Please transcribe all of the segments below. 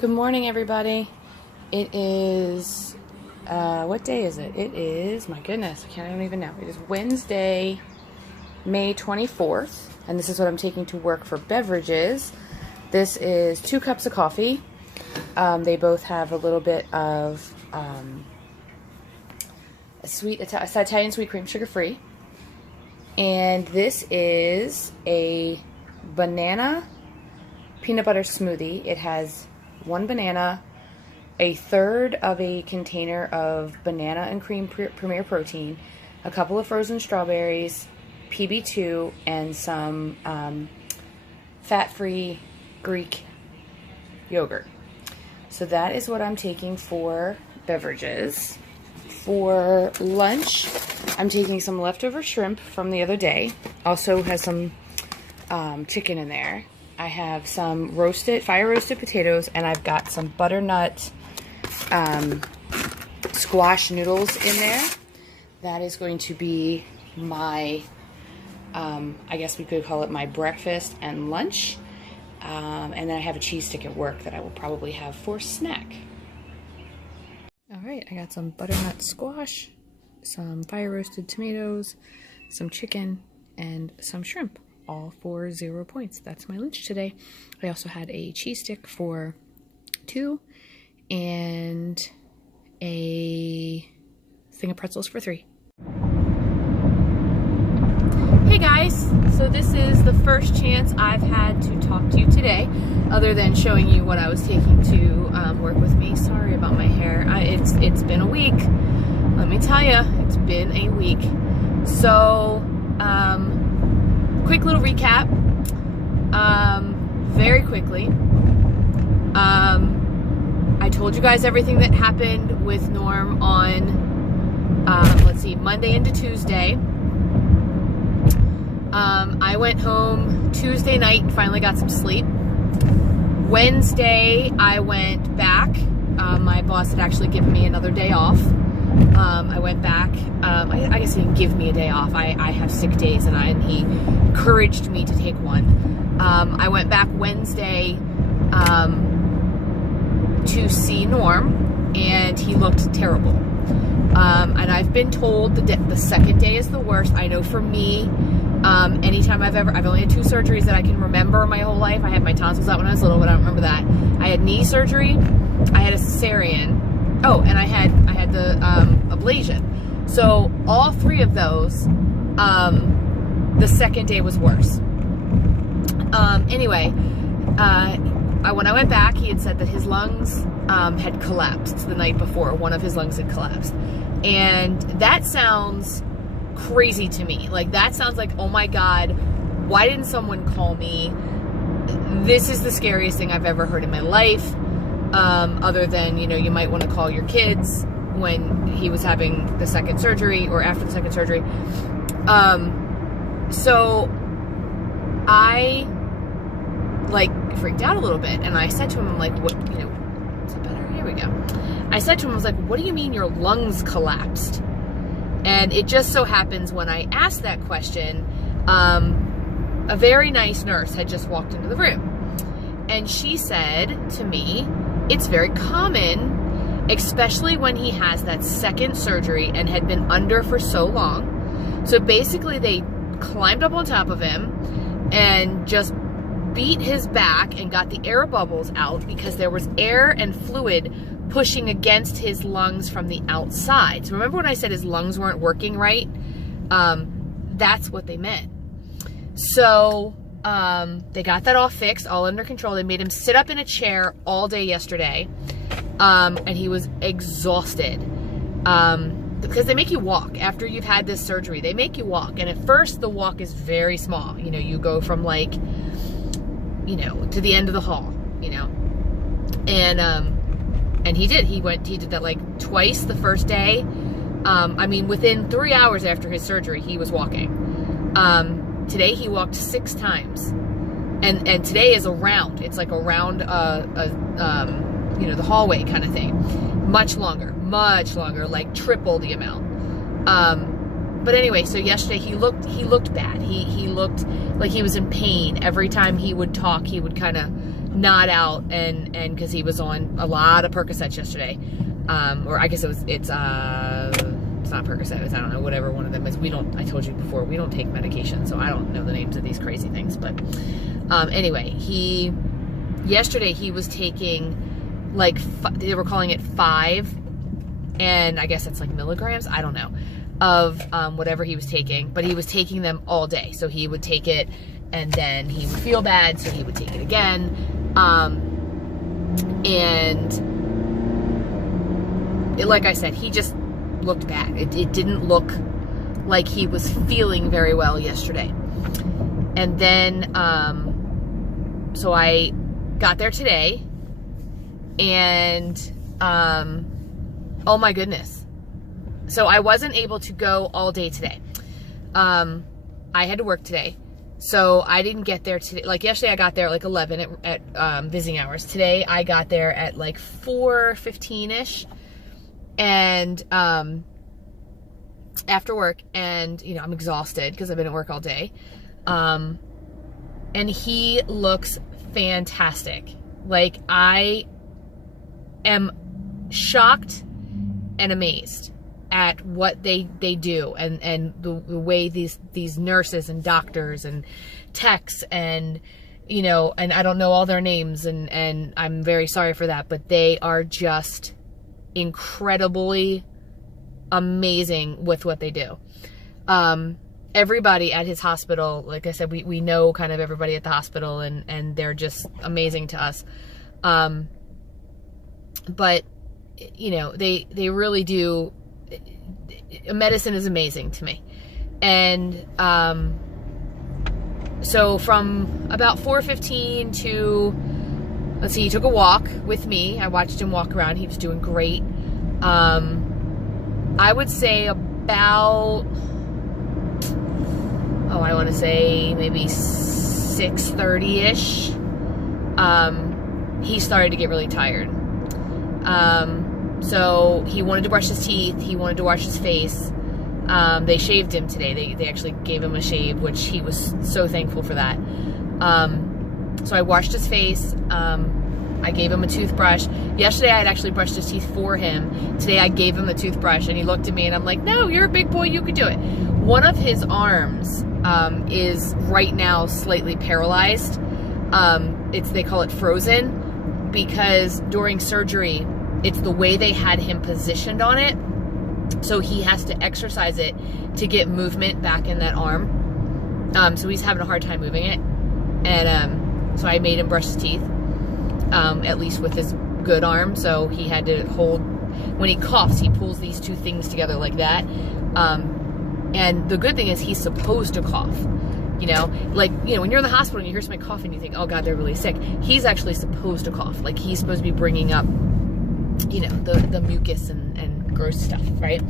Good morning, everybody. It is, what day is it? It is, my goodness, I don't even know. It is Wednesday, May 24th, and this is what I'm taking to work for beverages. This is 2 cups of coffee. They both have a little bit of Italian sweet cream, sugar-free. And this is a banana peanut butter smoothie. It has 1 banana, a third of a container of banana and cream premier protein, a couple of frozen strawberries, PB2, and some fat-free Greek yogurt. So that is what I'm taking for beverages. For lunch, I'm taking some leftover shrimp from the other day. Also has some chicken in there. I have some fire-roasted potatoes, and I've got some butternut squash noodles in there. That is going to be my, I guess we could call it my breakfast and lunch. And then I have a cheese stick at work that I will probably have for snack. All right, I got some butternut squash, some fire-roasted tomatoes, some chicken, and some shrimp. All for 0 points. That's my lunch today. I also had a cheese stick for 2 and a thing of pretzels for 3. Hey guys, so this is the first chance I've had to talk to you today, other than showing you what I was taking to work with me. Sorry about my hair. It's been a week. Let me tell you, it's been a week. So, quick little recap, very quickly. I told you guys everything that happened with Norm on, let's see, Monday into Tuesday. I went home Tuesday night and finally got some sleep. Wednesday, I went back. My boss had actually given me another day off. I went back. I guess he didn't give me a day off. I have sick days, and he encouraged me to take one. I went back Wednesday to see Norm, and he looked terrible. And I've been told the second day is the worst. I know for me, anytime I've only had 2 surgeries that I can remember my whole life. I had my tonsils out when I was little, but I don't remember that. I had knee surgery. I had a cesarean. Oh, and I had the ablation. So all 3 of those, the second day was worse. Anyway, when I went back, he had said that his lungs had collapsed the night before. One of his lungs had collapsed. And that sounds crazy to me. Like, that sounds like, oh my God, why didn't someone call me? This is the scariest thing I've ever heard in my life. Other than, you know, you might want to call your kids when he was having the second surgery or after the second surgery. So I freaked out a little bit, and I said to him, I'm like, what, you know, is it better? Here we go. I said to him, I was like, what do you mean your lungs collapsed? And it just so happens when I asked that question, a very nice nurse had just walked into the room, and she said to me, it's very common, especially when he has that second surgery and had been under for so long. So basically they climbed up on top of him and just beat his back and got the air bubbles out because there was air and fluid pushing against his lungs from the outside. So remember when I said his lungs weren't working right? That's what they meant. So they got that all fixed, all under control. They made him sit up in a chair all day yesterday, and he was exhausted, because they make you walk after you've had this surgery. They make you walk, and at first the walk is very small. You know, you go from, like, you know, to the end of the hall, you know, and he did. He did that like twice the first day. I mean, within 3 hours after his surgery, he was walking. Today he walked 6 times, and today is around. It's like around you know, the hallway kind of thing. Much longer, like triple the amount. But anyway, so yesterday he looked bad. He looked like he was in pain. Every time he would talk, he would kind of not out, and because he was on a lot of Percocets yesterday, or I guess it's not Percocet, I don't know, whatever one of them is. I told you before, we don't take medication, so I don't know the names of these crazy things, but anyway, yesterday he was taking like, they were calling it 5, and I guess that's like milligrams, I don't know, of whatever he was taking, but he was taking them all day. So he would take it and then he would feel bad, so he would take it again, like I said, he just looked bad. It didn't look like he was feeling very well yesterday. And then so I got there today, and oh my goodness. So I wasn't able to go all day today. I had to work today. So I didn't get there today. Like yesterday I got there at like 11 at visiting hours. Today I got there at like 4:15ish. And after work, and you know, I'm exhausted because I've been at work all day. And he looks fantastic. Like, I am shocked and amazed at what they do, and the way these nurses and doctors and techs, and you know, and I don't know all their names, and I'm very sorry for that, but they are just incredibly amazing with what they do. Everybody at his hospital, like I said, we know kind of everybody at the hospital, and they're just amazing to us. But you know, they really do. Medicine is amazing to me. And so from about 4:15 to, let's see, he took a walk with me. I watched him walk around. He was doing great. I would say about, I want to say maybe 6:30-ish, he started to get really tired. So he wanted to brush his teeth, he wanted to wash his face. They shaved him today. They actually gave him a shave, which he was so thankful for that. So I washed his face. I gave him a toothbrush. Yesterday I had actually brushed his teeth for him. Today I gave him the toothbrush, and he looked at me and I'm like, no, you're a big boy, you could do it. One of his arms is right now slightly paralyzed. They call it frozen, because during surgery, it's the way they had him positioned on it. So he has to exercise it to get movement back in that arm. So he's having a hard time moving it. And so I made him brush his teeth, at least with his good arm. So he had to hold, when he coughs, he pulls these two things together like that. And the good thing is he's supposed to cough. You know, like, you know, when you're in the hospital and you hear somebody coughing, you think, oh God, they're really sick. He's actually supposed to cough. Like, he's supposed to be bringing up, you know, the mucus and gross stuff, right?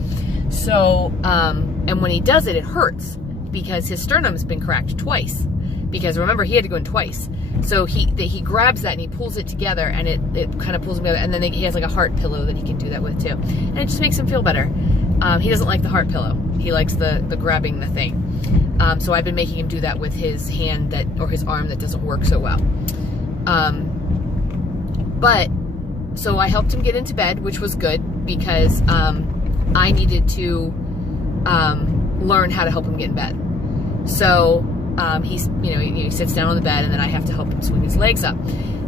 So, and when he does it, it hurts, because his sternum's been cracked twice. Because remember, he had to go in twice. So he grabs that and he pulls it together, and it kind of pulls him together, and then he has like a heart pillow that he can do that with too. And it just makes him feel better. He doesn't like the heart pillow. He likes the grabbing the thing. So I've been making him do that with his hand or his arm that doesn't work so well. So I helped him get into bed, which was good, because I needed to learn how to help him get in bed. So he sits down on the bed, and then I have to help him swing his legs up.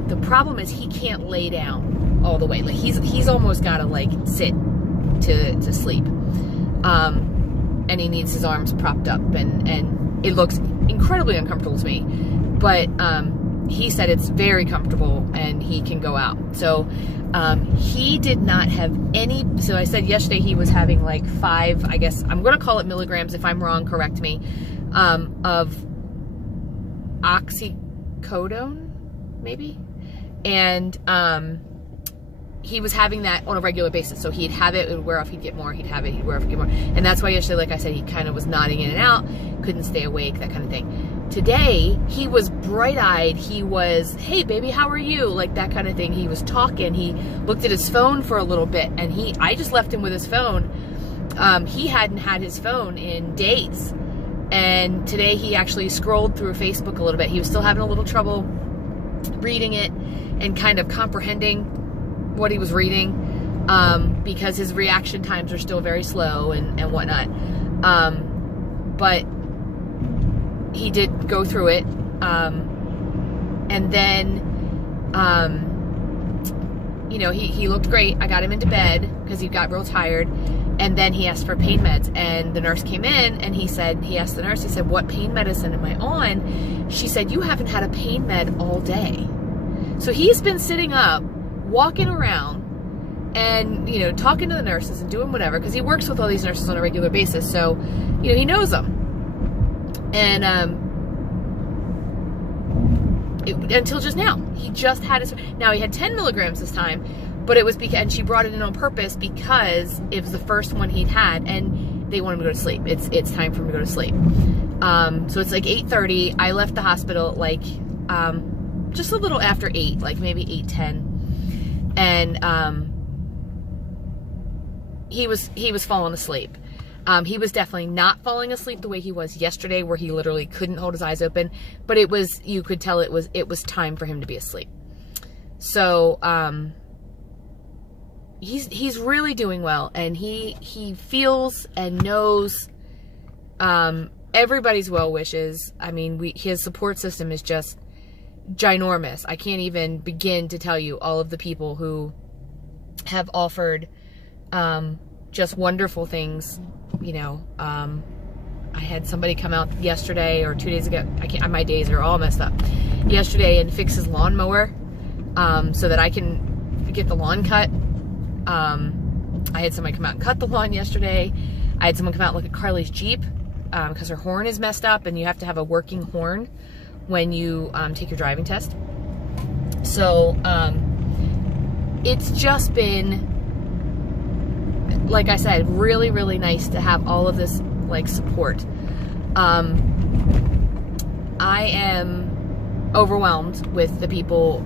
The problem is he can't lay down all the way. Like, he's almost got to like sit to sleep. And he needs his arms propped up, and it looks incredibly uncomfortable to me. But he said it's very comfortable and he can go out. So he did not have any. So I said yesterday he was having like 5, I guess I'm going to call it milligrams. If I'm wrong, correct me, of oxycodone, maybe. And he was having that on a regular basis. So he'd have it would wear off, he'd get more, he'd have it, he'd wear off, he'd get more. And that's why yesterday, like I said, he kind of was nodding in and out, couldn't stay awake, that kind of thing. Today, he was bright-eyed. He was, hey baby, how are you? Like that kind of thing. He was talking. He looked at his phone for a little bit, and I just left him with his phone. He hadn't had his phone in days. And today he actually scrolled through Facebook a little bit. He was still having a little trouble reading it and kind of comprehending what he was reading, because his reaction times are still very slow and whatnot. But he did go through it. And then, you know, he looked great. I got him into bed because he got real tired. And then he asked for pain meds, and the nurse came in and he asked the nurse, he said, what pain medicine am I on? She said, you haven't had a pain med all day. So he's been sitting up, walking around, and, you know, talking to the nurses and doing whatever, because he works with all these nurses on a regular basis. So, you know, he knows them. And, until just now, he just had his, now he had 10 milligrams this time, but it was because, and she brought it in on purpose because it was the first one he'd had, and they want him to go to sleep. It's time for him to go to sleep. So it's like 8:30. I left the hospital like, just a little after 8, like maybe 8:10. And, he was falling asleep. He was definitely not falling asleep the way he was yesterday, where he literally couldn't hold his eyes open, but it was, you could tell it was time for him to be asleep. So, he's really doing well, and he feels and knows, everybody's well wishes. I mean, his support system is just ginormous. I can't even begin to tell you all of the people who have offered, just wonderful things. You know, I had somebody come out yesterday or 2 days ago. My days are all messed up. Yesterday, and fix his lawnmower, so that I can get the lawn cut. I had somebody come out and cut the lawn yesterday. I had someone come out and look at Carly's Jeep, because her horn is messed up, and you have to have a working horn when you take your driving test. So it's just been, like I said, really, really nice to have all of this, like, support. I am overwhelmed with the people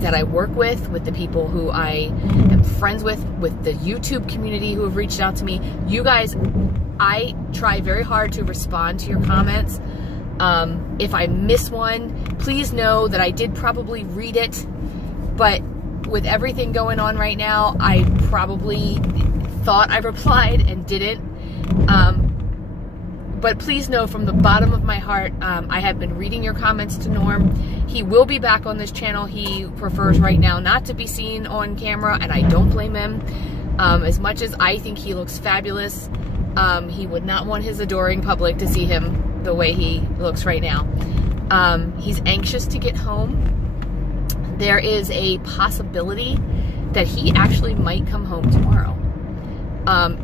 that I work with the people who I am friends with the YouTube community who have reached out to me. You guys, I try very hard to respond to your comments. If I miss one, please know that I did probably read it, but with everything going on right now, I probably thought I replied and didn't. But please know from the bottom of my heart, I have been reading your comments to Norm. He will be back on this channel. He prefers right now not to be seen on camera, and I don't blame him. As much as I think he looks fabulous, he would not want his adoring public to see him the way he looks right now. He's anxious to get home. There is a possibility that he actually might come home tomorrow,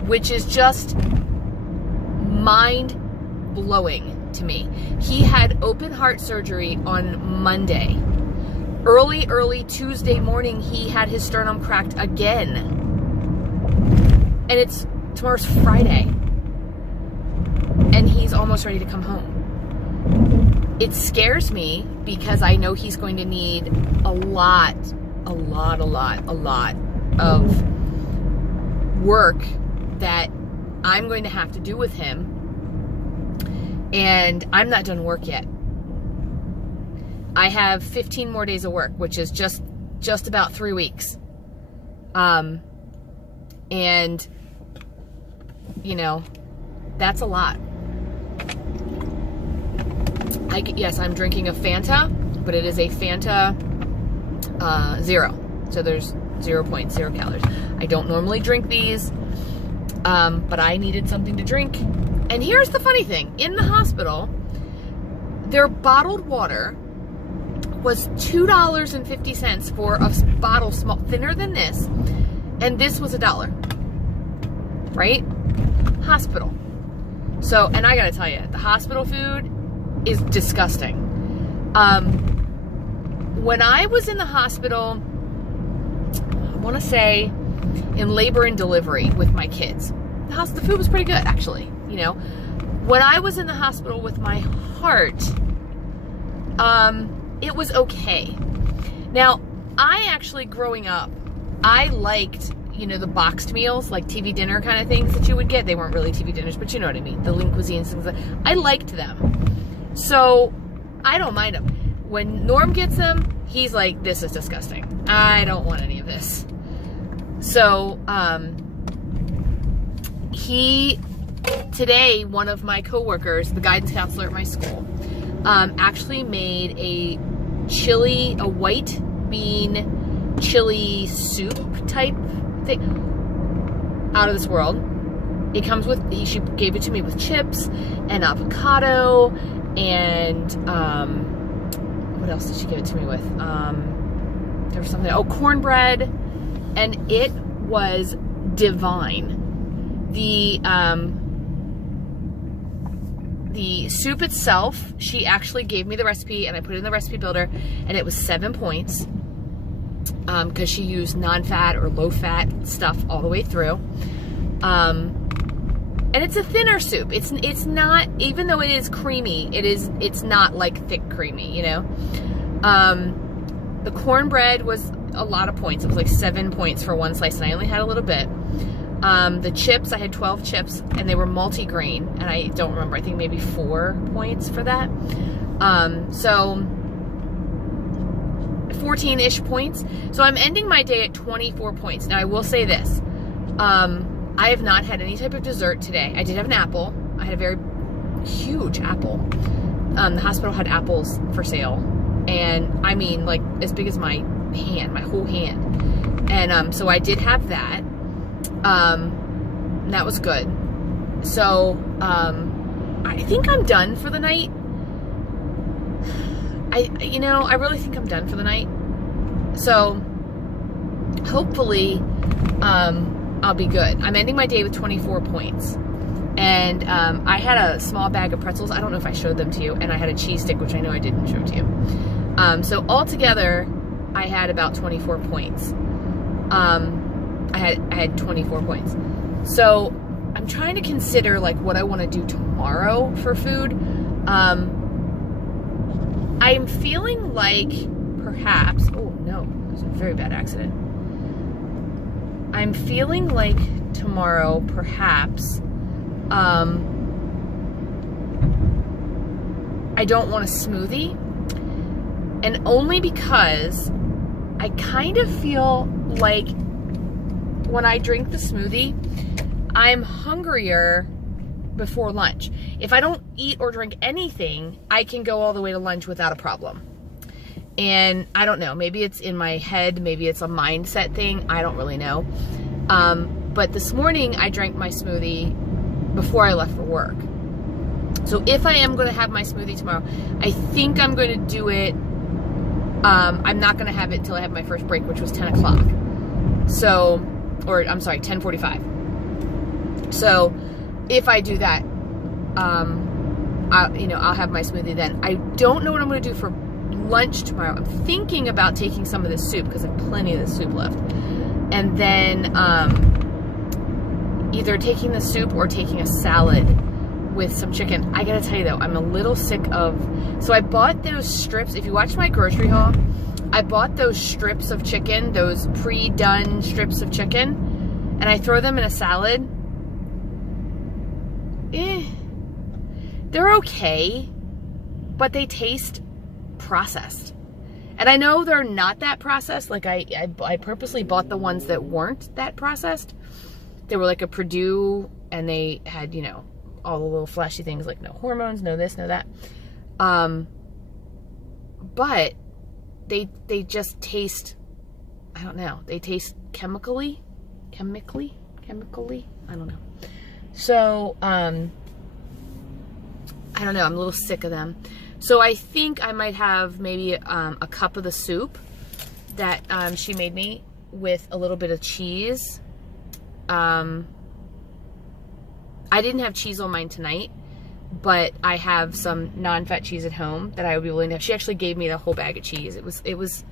which is just mind-blowing to me. He had open heart surgery on Monday. Early Tuesday morning, he had his sternum cracked again. And tomorrow's Friday. And he's almost ready to come home. It scares me because I know he's going to need a lot of work that I'm going to have to do with him. And I'm not done work yet. I have 15 more days of work, which is just about 3 weeks. And, you know, that's a lot. Yes, I'm drinking a Fanta, but it is a Fanta Zero. So there's 0.0 calories. I don't normally drink these, but I needed something to drink. And here's the funny thing. In the hospital, their bottled water was $2.50 for a bottle thinner than this, and this was $1. Right? Hospital. So, and I gotta tell you, the hospital food is disgusting. When I was in the hospital, I want to say in labor and delivery with my kids, the food was pretty good, actually. You know, when I was in the hospital with my heart, it was okay. Now, I actually, growing up, I liked, you know, the boxed meals, like TV dinner kind of things that you would get. They weren't really TV dinners, but you know what I mean. The lean cuisines, things like that. I liked them. So, I don't mind them. When Norm gets them, he's like, this is disgusting. I don't want any of this. So, today, one of my coworkers, the guidance counselor at my school, actually made a white bean chili soup type thing. Out of this world. It comes with, she gave it to me with chips and avocado and, what else did she give it to me with? There was something, cornbread, and it was divine. The soup itself, she actually gave me the recipe and I put it in the recipe builder, and it was 7 points, because she used non-fat or low-fat stuff all the way through. And it's a thinner soup. It's not, even though it is creamy, it's not like thick creamy, you know? The cornbread was a lot of points. It was like 7 points for one slice, and I only had a little bit. The chips, I had 12 chips, and they were multi-grain, and I don't remember, I think maybe 4 points for that. So 14-ish points. So I'm ending my day at 24 points. Now I will say this, I have not had any type of dessert today. I did have an apple. I had a very huge apple. The hospital had apples for sale, and I mean like as big as my hand, my whole hand. And so I did have that. That was good. So I think I'm done for the night. I really think I'm done for the night. So hopefully I'll be good. I'm ending my day with 24 points. And I had a small bag of pretzels. I don't know if I showed them to you. And I had a cheese stick, which I know I didn't show to you. So altogether, I had about 24 points. I had 24 points. So I'm trying to consider like what I want to do tomorrow for food. I'm feeling like perhaps, oh no, it was a very bad accident. I'm feeling like tomorrow perhaps I don't want a smoothie, and only because I kind of feel like when I drink the smoothie, I'm hungrier before lunch. If I don't eat or drink anything, I can go all the way to lunch without a problem. And I don't know, maybe it's in my head, maybe it's a mindset thing, I don't really know. But this morning I drank my smoothie before I left for work. So if I am going to have my smoothie tomorrow, I think I'm going to do it, I'm not going to have it until I have my first break, which was 10 o'clock. So, or I'm sorry, 10:45. So if I do that, I'll have my smoothie then. I don't know what I'm going to do for lunch tomorrow. I'm thinking about taking some of this soup because I have plenty of this soup left. And then either taking the soup or taking a salad with some chicken. I gotta tell you though, I'm a little sick of, so I bought those strips. If you watch my grocery haul, I bought those strips of chicken, those pre-done strips of chicken, and I throw them in a salad. They're okay, but they taste processed. And I know they're not that processed. Like I purposely bought the ones that weren't that processed. They were like a Purdue, and they had, all the little flashy things like no hormones, no this, no that. But they just taste, I don't know, they taste chemically, I don't know. So, I don't know, I'm a little sick of them. So I think I might have maybe a cup of the soup that she made me with a little bit of cheese. I didn't have cheese on mine tonight, but I have some non-fat cheese at home that I would be willing to have. She actually gave me the whole bag of cheese. It was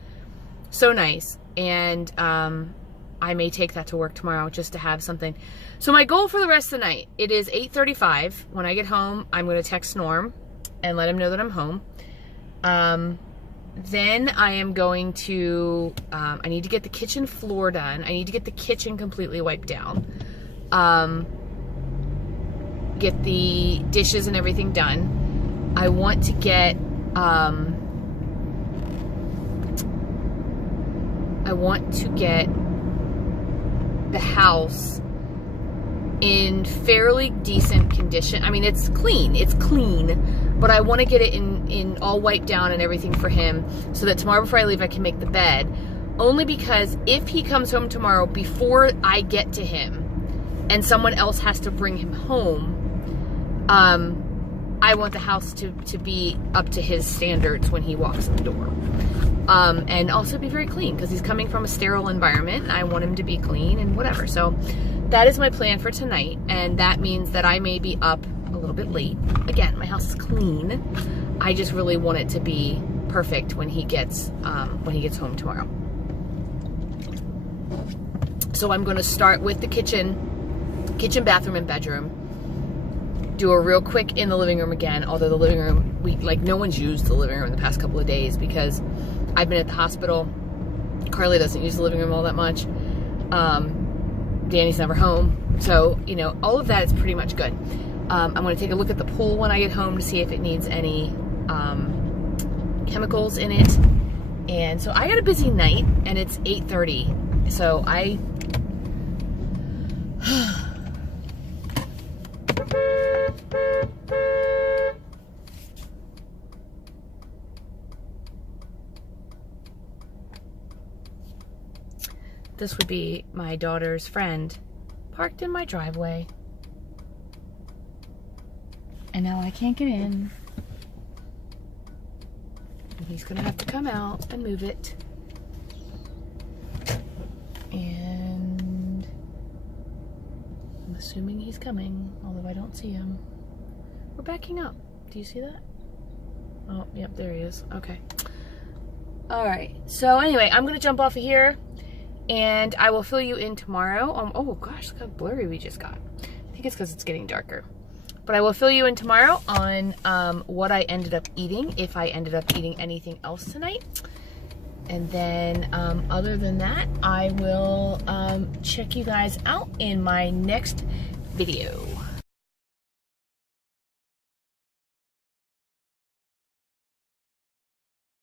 so nice, and I may take that to work tomorrow just to have something. So my goal for the rest of the night, it is 8:35. When I get home, I'm going to text Norm and let him know that I'm home. Then I am going to, I need to get the kitchen floor done. I need to get the kitchen completely wiped down. Get the dishes and everything done. I want to get, I want to get the house in fairly decent condition. I mean, it's clean, but I want to get it in all wiped down and everything for him, so that tomorrow before I leave I can make the bed. Only because if he comes home tomorrow before I get to him and someone else has to bring him home, I want the house to be up to his standards when he walks in the door. And also be very clean, because he's coming from a sterile environment. I want him to be clean and whatever. So that is my plan for tonight, and that means that I may be up a little bit late. Again, my house is clean. I just really want it to be perfect when he gets home tomorrow. So I'm going to start with the kitchen, bathroom, and bedroom. Do a real quick in the living room again, although the living room, no one's used the living room in the past couple of days because I've been at the hospital. Carly doesn't use the living room all that much. Danny's never home. So, you know, all of that is pretty much good. I'm going to take a look at the pool when I get home to see if it needs any chemicals in it. And so I got a busy night, and it's 8:30. So this would be my daughter's friend parked in my driveway. And now I can't get in. And he's gonna have to come out and move it. And I'm assuming he's coming, although I don't see him. We're backing up. Do you see that? Oh, yep, there he is. Okay. All right. So anyway, I'm gonna jump off of here, and I will fill you in tomorrow. Oh gosh, look how blurry we just got. I think it's because it's getting darker. But I will fill you in tomorrow on what I ended up eating, if I ended up eating anything else tonight. And then other than that, I will check you guys out in my next video.